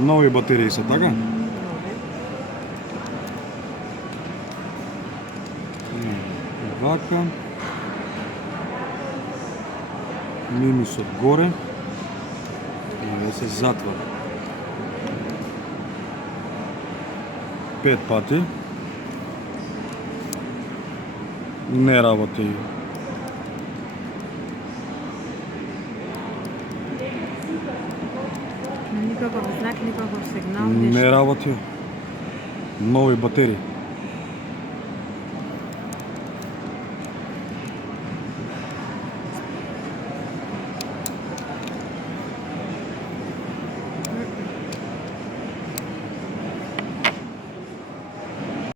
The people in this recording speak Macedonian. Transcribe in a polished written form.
Нови батерии се, така? Вака. Минусот горе. И се затвора. 5 пати. Не работи. Никаков знак, никаков сигнал. Не работи. Нови батерии.